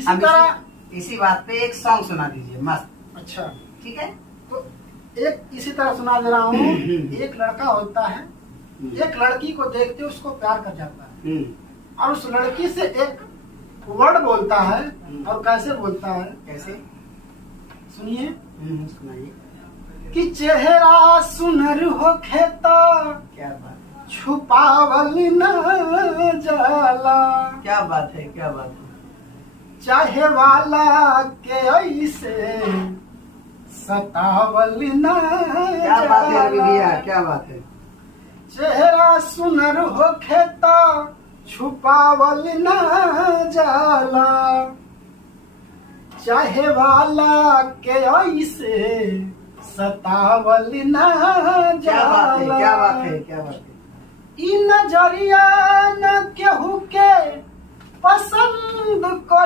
इसी तरह इसी बात पे एक सॉन्ग सुना दीजिए मस्त। अच्छा ठीक है, तो एक इसी तरह सुना दे रहा हूँ। एक लड़का होता है, एक लड़की को देखते उसको प्यार कर जाता है और उस लड़की से एक वर्ड बोलता है। और कैसे बोलता है, कैसे? सुनिए। सुनाइए। कि चेहरा सुनर हो खेता क्या बात है, छुपावल न जाला, क्या बात है, क्या बात है। चाहे वाला के ऐसे सतावल न क्या बात है रवि भैया, जाला। क्या बात है। चेहरा सुनर हो खेता छुपावल न जाला, चाहे वाला के ऐसे सतावल न क्या बात है, जाला। क्या बात है, क्या बात है। ई नजरिया न केहू के पसंद कर